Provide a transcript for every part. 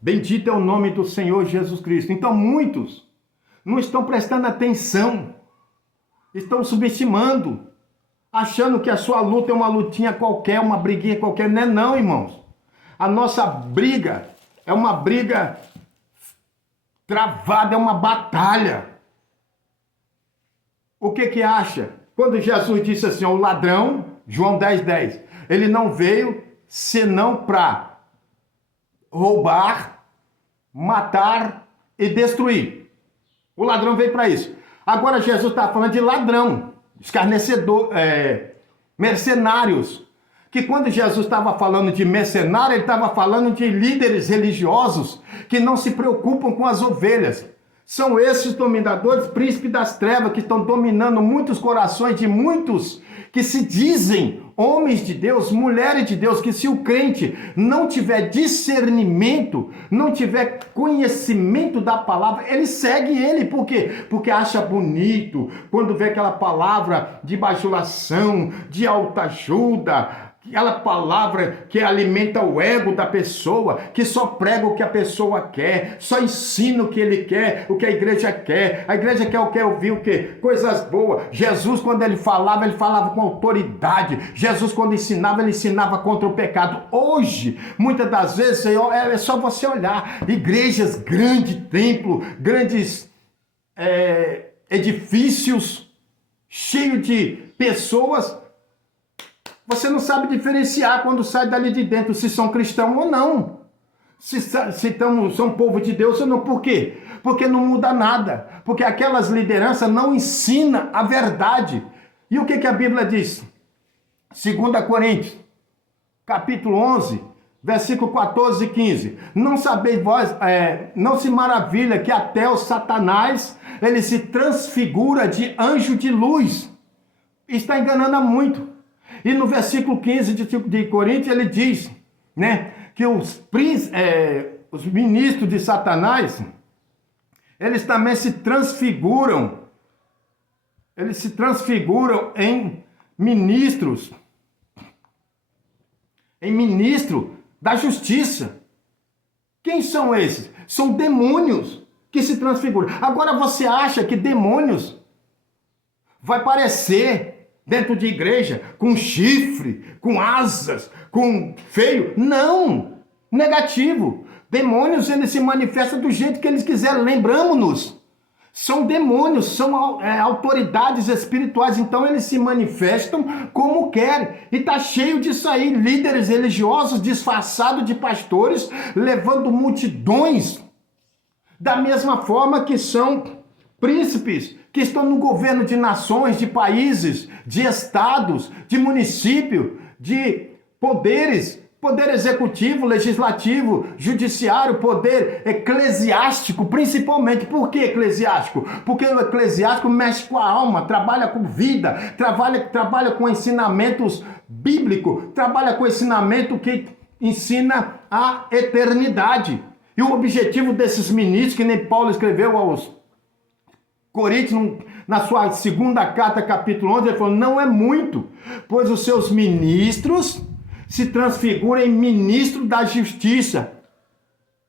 Bendito é o nome do Senhor Jesus Cristo. Então muitos não estão prestando atenção, estão subestimando, achando que a sua luta é uma lutinha qualquer, uma briguinha qualquer. Não é não, irmãos. A nossa briga é uma briga travada, é uma batalha. O que acha? Quando Jesus disse assim, o ladrão, João 10:10, ele não veio senão para roubar, matar e destruir. O ladrão veio para isso. Agora Jesus está falando de ladrão, escarnecedor, mercenários. Que quando Jesus estava falando de mercenário, ele estava falando de líderes religiosos que não se preocupam com as ovelhas. São esses dominadores, príncipes das trevas, que estão dominando muitos corações de muitos que se dizem homens de Deus, mulheres de Deus, que se o crente não tiver discernimento, não tiver conhecimento da palavra, ele segue ele. Por quê? Porque acha bonito, quando vê aquela palavra de bajulação, de autoajuda, aquela palavra que alimenta o ego da pessoa, que só prega o que a pessoa quer, só ensina o que ele quer, o que a igreja quer. A igreja quer ouvir o quê? Coisas boas. Jesus, quando ele falava com autoridade. Jesus, quando ensinava, ele ensinava contra o pecado. Hoje, muitas das vezes, Senhor, é só você olhar. Igrejas, grande templo, grandes edifícios, cheios de pessoas. Você não sabe diferenciar quando sai dali de dentro se são cristãos ou não. Se são povo de Deus ou não. Por quê? Porque não muda nada. Porque aquelas lideranças não ensinam a verdade. E o que a Bíblia diz? 2 Coríntios, capítulo 11, versículo 14 e 15. Não sabeis vós, não se maravilha que até o Satanás, ele se transfigura de anjo de luz. Está enganando a muito. E no versículo 15 de Coríntios ele diz, né, que os ministros de Satanás, eles também se transfiguram em ministro da justiça. Quem são esses? São demônios que se transfiguram. Agora você acha que demônios vai parecer dentro de igreja, com chifre, com asas, com feio? Não! Negativo. Demônios, eles se manifestam do jeito que eles quiserem. Lembramos-nos. São demônios, são autoridades espirituais. Então eles se manifestam como querem. E está cheio disso aí. Líderes religiosos disfarçados de pastores, levando multidões. Da mesma forma que são príncipes que estão no governo de nações, de países, de estados, de município, de poderes, poder executivo, legislativo, judiciário, poder eclesiástico, principalmente. Por que eclesiástico? Porque o eclesiástico mexe com a alma, trabalha com vida, trabalha com ensinamentos bíblicos, trabalha com ensinamento que ensina a eternidade. E o objetivo desses ministros, que nem Paulo escreveu aos Coríntios, na sua segunda carta, capítulo 11, ele falou, não é muito, pois os seus ministros se transfiguram em ministro da justiça.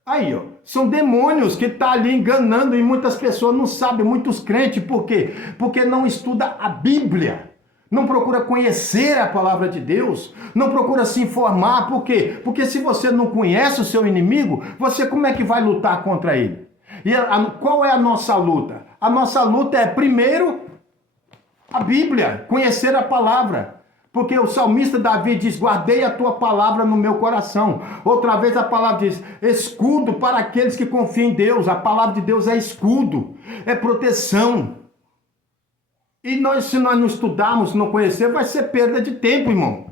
Aí, ó, são demônios que estão ali enganando e muitas pessoas não sabem, muitos crentes. Por quê? Porque não estuda a Bíblia, não procura conhecer a palavra de Deus, não procura se informar. Por quê? Porque se você não conhece o seu inimigo, você como é que vai lutar contra ele? E qual é a nossa luta? A nossa luta é, primeiro, a Bíblia, conhecer a palavra. Porque o salmista Davi diz, guardei a tua palavra no meu coração. Outra vez a palavra diz, escudo para aqueles que confiam em Deus. A palavra de Deus é escudo, é proteção. E se nós não estudarmos, não conhecer, vai ser perda de tempo, irmão.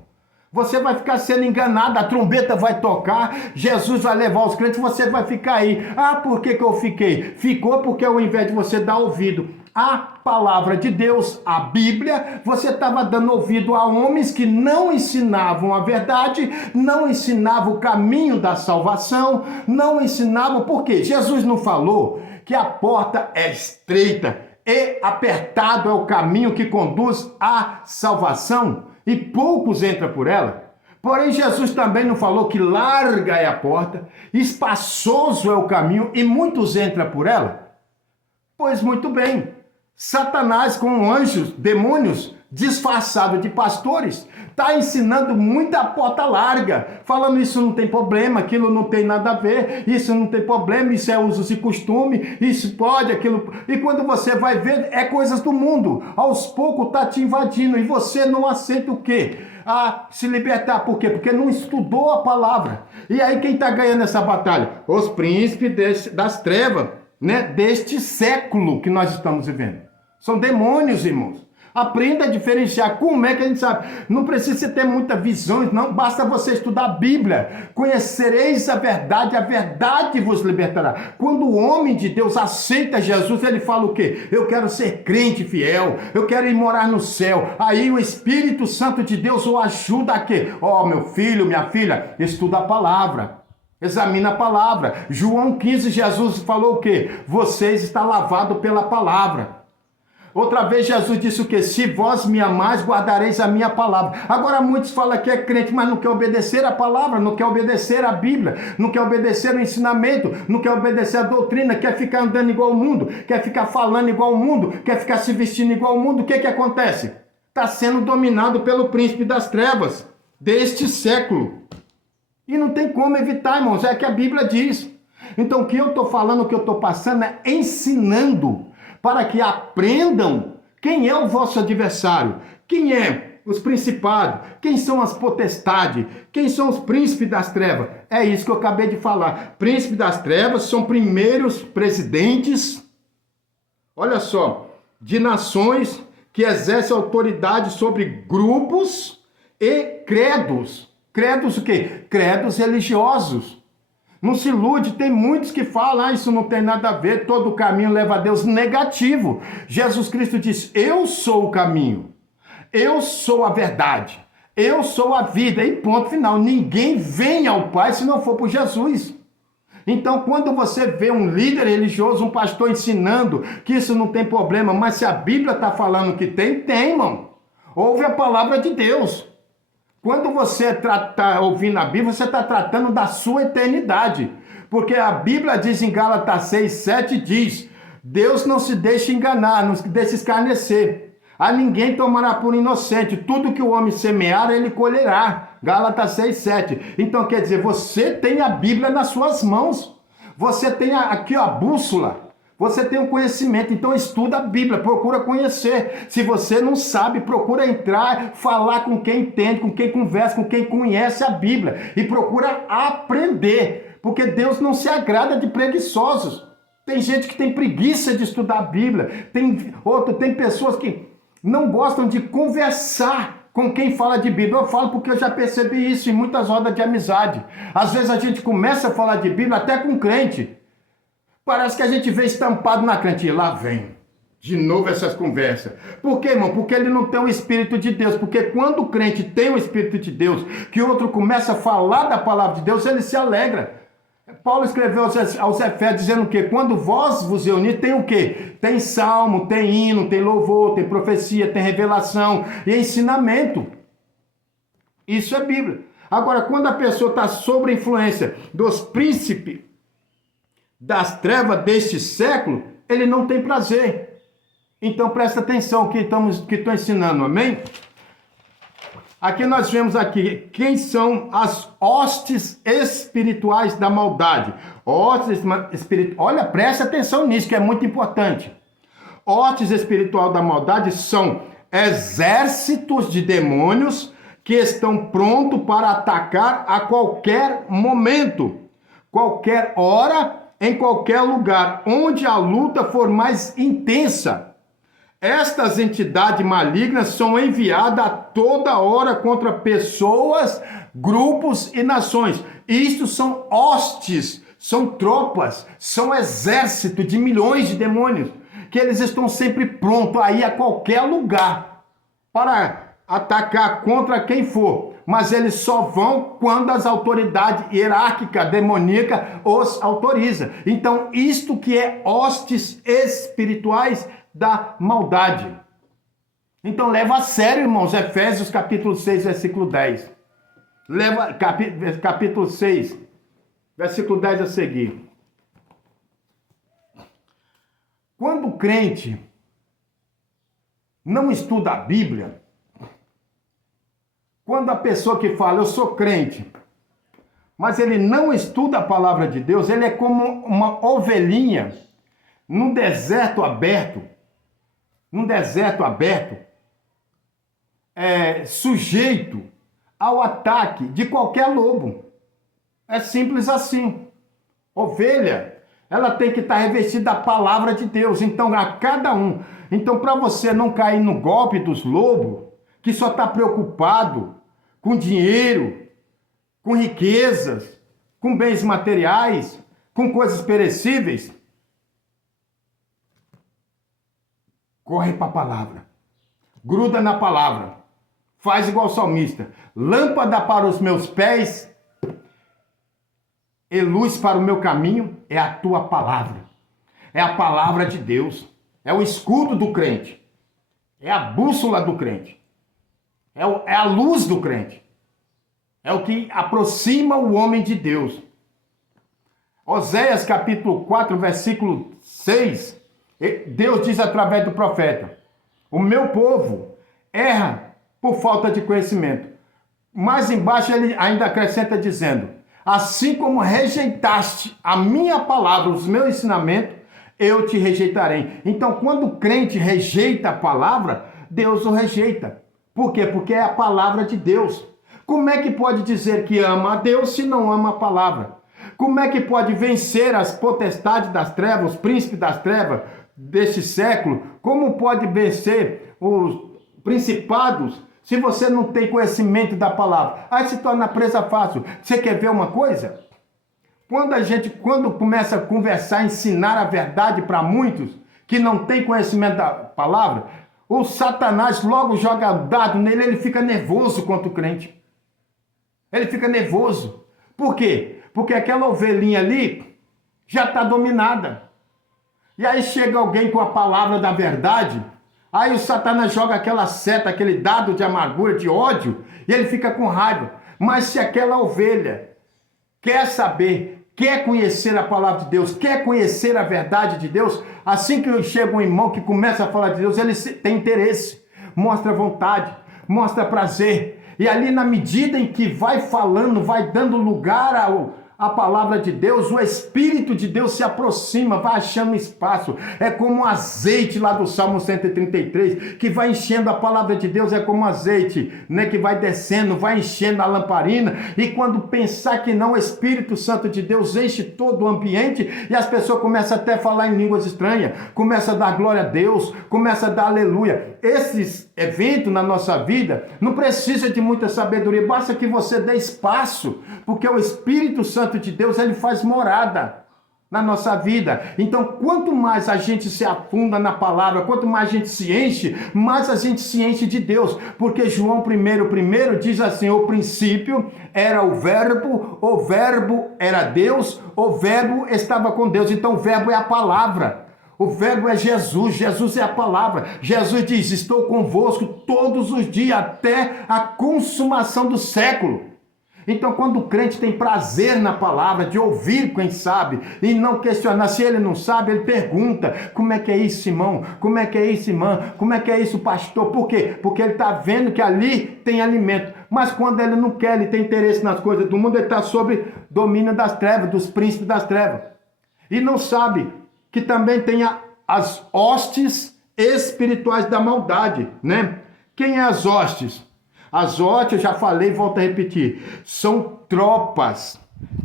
Você vai ficar sendo enganado, a trombeta vai tocar, Jesus vai levar os crentes, você vai ficar aí. Ah, por que eu fiquei? Ficou porque ao invés de você dar ouvido à palavra de Deus, à Bíblia, você estava dando ouvido a homens que não ensinavam a verdade, não ensinavam o caminho da salvação, não ensinavam. Por quê? Jesus não falou que a porta é estreita e apertado é o caminho que conduz à salvação? E poucos entram por ela. Porém, Jesus também não falou que larga é a porta, espaçoso é o caminho e muitos entram por ela? Pois muito bem, Satanás com anjos, demônios, disfarçado de pastores, está ensinando muita porta larga, falando isso não tem problema, aquilo não tem nada a ver, isso não tem problema, isso é usos e costume, isso pode, aquilo... E quando você vai ver, é coisas do mundo, aos poucos está te invadindo, e você não aceita o quê? Se libertar, por quê? Porque não estudou a palavra. E aí quem está ganhando essa batalha? Os príncipes das trevas, né? Deste século que nós estamos vivendo. São demônios, irmãos. Aprenda a diferenciar. Como é que a gente sabe? Não precisa ter muita visão, não. Basta você estudar a Bíblia. Conhecereis a verdade vos libertará. Quando o homem de Deus aceita Jesus, ele fala o quê? Eu quero ser crente fiel. Eu quero ir morar no céu. Aí o Espírito Santo de Deus o ajuda a quê? Meu filho, minha filha, estuda a palavra. Examina a palavra. João 15, Jesus falou o quê? Vocês estão lavados pela palavra. Outra vez Jesus disse o quê? Se vós me amais, guardareis a minha palavra. Agora muitos falam que é crente, mas não quer obedecer a palavra, não quer obedecer a Bíblia, não quer obedecer o ensinamento, não quer obedecer a doutrina, quer ficar andando igual o mundo, quer ficar falando igual o mundo, quer ficar se vestindo igual o mundo. O que acontece? Está sendo dominado pelo príncipe das trevas deste século. E não tem como evitar, irmãos, é que a Bíblia diz. Então o que eu estou falando, o que eu estou passando é ensinando para que aprendam quem é o vosso adversário, quem é os principados, quem são as potestades, quem são os príncipes das trevas. É isso que eu acabei de falar. Príncipes das trevas são primeiros presidentes, olha só, de nações que exercem autoridade sobre grupos e credos. Credos o quê? Credos religiosos. Não se ilude, tem muitos que falam, isso não tem nada a ver, todo caminho leva a Deus. Negativo. Jesus Cristo diz, eu sou o caminho, eu sou a verdade, eu sou a vida, e ponto final. Ninguém vem ao Pai se não for por Jesus. Então, quando você vê um líder religioso, um pastor ensinando que isso não tem problema, mas se a Bíblia está falando que tem, irmão. Ouve a palavra de Deus. Quando você está ouvindo a Bíblia, você está tratando da sua eternidade. Porque a Bíblia diz em Gálatas 6, 7, diz, Deus não se deixa enganar, não se deixa escarnecer. A ninguém tomará por inocente. Tudo que o homem semear, ele colherá. Gálatas 6, 7. Então, quer dizer, você tem a Bíblia nas suas mãos. Você tem aqui a bússola. Você tem um conhecimento, então estuda a Bíblia, procura conhecer. Se você não sabe, procura entrar, falar com quem entende, com quem conversa, com quem conhece a Bíblia. E procura aprender, porque Deus não se agrada de preguiçosos. Tem gente que tem preguiça de estudar a Bíblia. Tem pessoas que não gostam de conversar com quem fala de Bíblia. Eu falo porque eu já percebi isso em muitas rodas de amizade. Às vezes a gente começa a falar de Bíblia até com crente. Parece que a gente vê estampado na crente. E lá vem de novo essas conversas. Por quê, irmão? Porque ele não tem o Espírito de Deus. Porque quando o crente tem o Espírito de Deus, que o outro começa a falar da palavra de Deus, ele se alegra. Paulo escreveu aos Efésios dizendo o quê? Quando vós vos reunir, tem o quê? Tem salmo, tem hino, tem louvor, tem profecia, tem revelação e ensinamento. Isso é Bíblia. Agora, quando a pessoa está sob a influência dos príncipes das trevas deste século, ele não tem prazer. Então presta atenção que estou ensinando, amém? Aqui nós vemos aqui quem são as hostes espirituais da maldade. Hostes espirituais, olha, presta atenção nisso que é muito importante. Hostes espiritual da maldade são exércitos de demônios que estão prontos para atacar a qualquer momento, qualquer hora, em qualquer lugar, onde a luta for mais intensa. Estas entidades malignas são enviadas a toda hora contra pessoas, grupos e nações. Isto são hostes, são tropas, são exércitos de milhões de demônios, que eles estão sempre prontos a ir a qualquer lugar para atacar contra quem for. Mas eles só vão quando as autoridades hierárquicas, demoníacas, os autorizam. Então, isto que é hostes espirituais da maldade. Então, leva a sério, irmãos, Efésios capítulo 6, versículo 10. Leva, capítulo 6, versículo 10 a seguir. Quando o crente não estuda a Bíblia, quando a pessoa que fala, eu sou crente, mas ele não estuda a palavra de Deus, ele é como uma ovelhinha num deserto aberto, sujeito ao ataque de qualquer lobo. É simples assim. Ovelha, ela tem que estar revestida da palavra de Deus. Então, a cada um. Então, para você não cair no golpe dos lobos, que só está preocupado com dinheiro, com riquezas, com bens materiais, com coisas perecíveis, corre para a palavra. Gruda na palavra. Faz igual o salmista. Lâmpada para os meus pés e luz para o meu caminho é a tua palavra. É a palavra de Deus. É o escudo do crente. É a bússola do crente. É a luz do crente. É o que aproxima o homem de Deus. Oséias capítulo 4, versículo 6, Deus diz através do profeta: o meu povo erra por falta de conhecimento. Mais embaixo ele ainda acrescenta dizendo: assim como rejeitaste a minha palavra, os meus ensinamentos, eu te rejeitarei. Então, quando o crente rejeita a palavra, Deus o rejeita. Por quê? Porque é a palavra de Deus. Como é que pode dizer que ama a Deus se não ama a palavra? Como é que pode vencer as potestades das trevas, os príncipes das trevas deste século? Como pode vencer os principados se você não tem conhecimento da palavra? Aí se torna presa fácil. Você quer ver uma coisa? Quando começa a conversar, ensinar a verdade para muitos que não têm conhecimento da palavra, o Satanás logo joga dado nele, ele fica nervoso contra o crente. Ele fica nervoso. Por quê? Porque aquela ovelhinha ali já está dominada. E aí chega alguém com a palavra da verdade, aí o Satanás joga aquela seta, aquele dado de amargura, de ódio, e ele fica com raiva. Mas se aquela ovelha quer saber, quer conhecer a palavra de Deus, quer conhecer a verdade de Deus, assim que chega um irmão que começa a falar de Deus, ele tem interesse, mostra vontade, mostra prazer. E ali, na medida em que vai falando, vai dando lugar à palavra de Deus, o Espírito de Deus se aproxima, vai achando espaço. É como um azeite lá do Salmo 133, que vai enchendo a palavra de Deus, é como um azeite, né, que vai descendo, vai enchendo a lamparina, e quando pensar que não, o Espírito Santo de Deus enche todo o ambiente, e as pessoas começam até a falar em línguas estranhas, começam a dar glória a Deus, começam a dar aleluia. Esses eventos na nossa vida não precisa de muita sabedoria, basta que você dê espaço, porque o Espírito Santo de Deus, ele faz morada na nossa vida. Então, quanto mais a gente se afunda na palavra, quanto mais a gente se enche, mais a gente se enche de Deus, porque João primeiro diz assim: o princípio era o verbo era Deus, o verbo estava com Deus. Então, o verbo é a palavra. O verbo é Jesus, Jesus é a palavra. Jesus diz: estou convosco todos os dias até a consumação do século. Então, quando o crente tem prazer na palavra, de ouvir quem sabe, e não questionar, se ele não sabe, ele pergunta: como é que é isso, irmão? Como é que é isso, irmã? Como é que é isso, pastor? Por quê? Porque ele está vendo que ali tem alimento. Mas quando ele não quer, ele tem interesse nas coisas do mundo, ele está sob domínio das trevas, dos príncipes das trevas. E não sabe que também tem as hostes espirituais da maldade, né? Quem é as hostes? As hostes, eu já falei, volto a repetir, são tropas,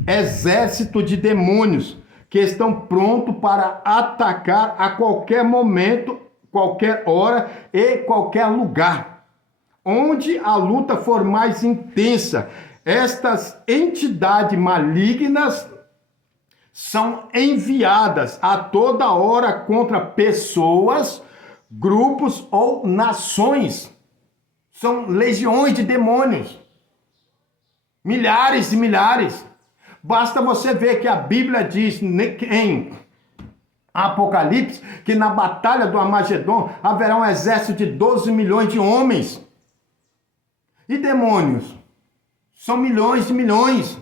exército de demônios que estão prontos para atacar a qualquer momento, qualquer hora e qualquer lugar. Onde a luta for mais intensa, estas entidades malignas são enviadas a toda hora contra pessoas, grupos ou nações. São legiões de demônios. Milhares e milhares. Basta você ver que a Bíblia diz em Apocalipse que na batalha do Armagedon haverá um exército de 12 milhões de homens. E demônios? São milhões de milhões.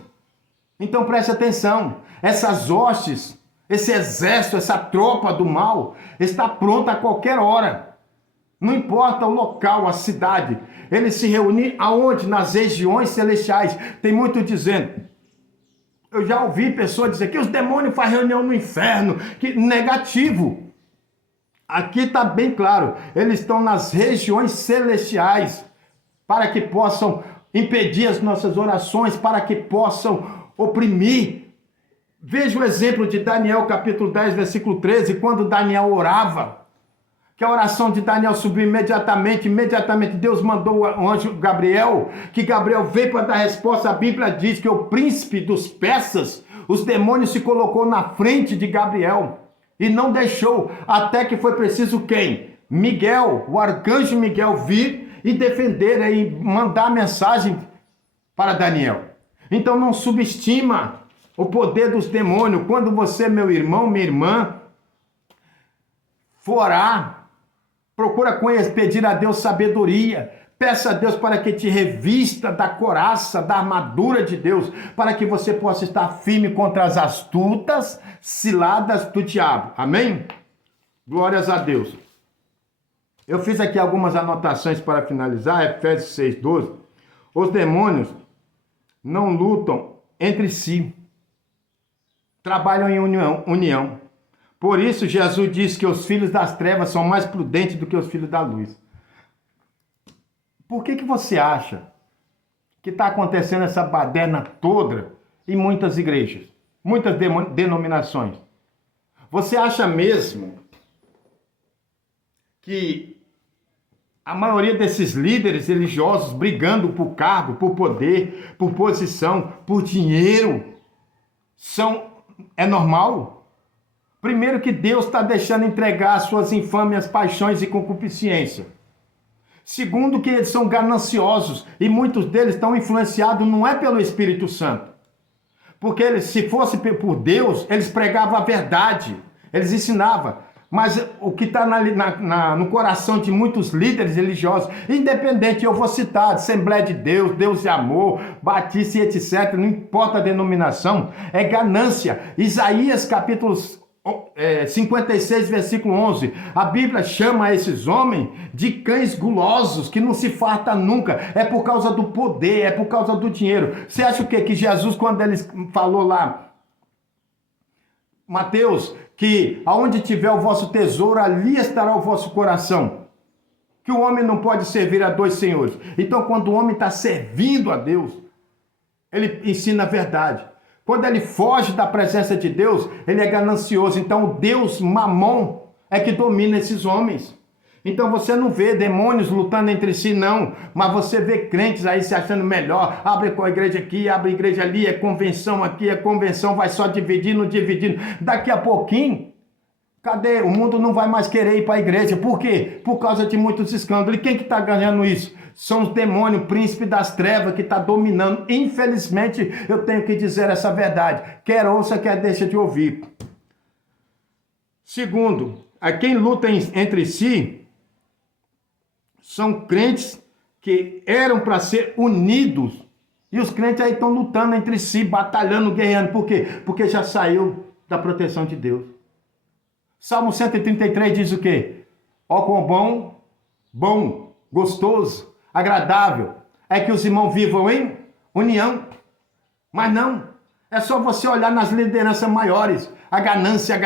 Então preste atenção. Essas hostes, esse exército, essa tropa do mal, está pronta a qualquer hora. Não importa o local, a cidade. Eles se reúnem aonde? Nas regiões celestiais. Tem muito dizendo. Eu já ouvi pessoas dizer que os demônios fazem reunião no inferno. Que negativo. Aqui está bem claro. Eles estão nas regiões celestiais. Para que possam impedir as nossas orações. Para que possam oprimir. Veja o exemplo de Daniel, capítulo 10, versículo 13. Quando Daniel orava. Que a oração de Daniel subiu imediatamente Deus mandou o anjo Gabriel, que Gabriel veio para dar resposta. A Bíblia diz que o príncipe dos persas, os demônios, se colocou na frente de Gabriel e não deixou, até que foi preciso quem? Miguel, o arcanjo Miguel, vir e defender e mandar mensagem para Daniel. Então não subestima o poder dos demônios. Quando você, meu irmão, minha irmã, for orar, procura pedir a Deus sabedoria. Peça a Deus para que te revista da couraça, da armadura de Deus, para que você possa estar firme contra as astutas ciladas do diabo. Amém? Glórias a Deus. Eu fiz aqui algumas anotações para finalizar. Efésios 6:12. Os demônios não lutam entre si. Trabalham em união. Por isso, Jesus diz que os filhos das trevas são mais prudentes do que os filhos da luz. Por que você acha que está acontecendo essa baderna toda em muitas igrejas, muitas denominações? Você acha mesmo que a maioria desses líderes religiosos brigando por cargo, por poder, por posição, por dinheiro, é normal? Primeiro que Deus está deixando entregar as suas infâmias paixões e concupiscência. Segundo que eles são gananciosos e muitos deles estão influenciados não é pelo Espírito Santo. Porque eles, se fosse por Deus, eles pregavam a verdade, eles ensinavam. Mas o que está no coração de muitos líderes religiosos, independente, eu vou citar, Assembleia de Deus, Deus de Amor, Batista e etc., não importa a denominação, é ganância. Isaías capítulo 56, versículo 11, a Bíblia chama esses homens de cães gulosos, que não se farta nunca, é por causa do poder, é por causa do dinheiro. Você acha o quê? Que Jesus, quando ele falou lá, Mateus, que aonde tiver o vosso tesouro, ali estará o vosso coração, que o homem não pode servir a dois senhores. Então, quando o homem está servindo a Deus, ele ensina a verdade. Quando ele foge da presença de Deus, ele é ganancioso. Então, o Deus Mamon é que domina esses homens. Então, você não vê demônios lutando entre si, não. Mas você vê crentes aí se achando melhor. Abre a igreja aqui, abre a igreja ali, é convenção aqui, é convenção, vai só dividindo. Daqui a pouquinho, cadê? O mundo não vai mais querer ir para a igreja. Por quê? Por causa de muitos escândalos. E quem que está ganhando isso? São os demônios, príncipe das trevas, que está dominando. Infelizmente, eu tenho que dizer essa verdade. Quer ouça, quer deixa de ouvir. Segundo, a quem luta entre si são crentes que eram para ser unidos. E os crentes aí estão lutando entre si, batalhando, guerreando. Por quê? Porque já saiu da proteção de Deus. Salmo 133 diz o quê? Ó quão bom, gostoso, agradável é que os irmãos vivam em união. Mas não, é só você olhar nas lideranças maiores, a ganância.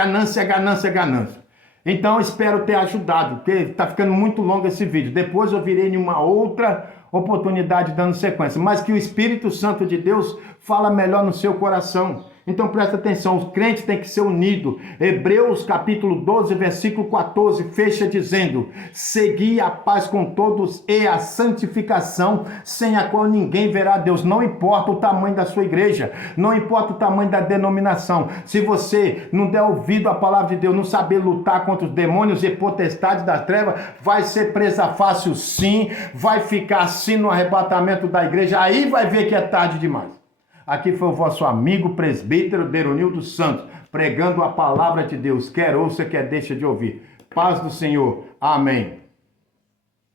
Então espero ter ajudado, porque está ficando muito longo esse vídeo. Depois eu virei em uma outra oportunidade dando sequência, mas que o Espírito Santo de Deus fala melhor no seu coração. Então presta atenção, os crentes têm que ser unidos. Hebreus capítulo 12, versículo 14, fecha dizendo: segui a paz com todos e a santificação, sem a qual ninguém verá Deus. Não importa o tamanho da sua igreja, não importa o tamanho da denominação. Se você não der ouvido à palavra de Deus, não saber lutar contra os demônios e potestades das trevas, vai ser presa fácil sim, vai ficar assim no arrebatamento da igreja, aí vai ver que é tarde demais. Aqui foi o vosso amigo presbítero Deronildo Santos, pregando a palavra de Deus. Quer ouça, quer deixa de ouvir. Paz do Senhor. Amém.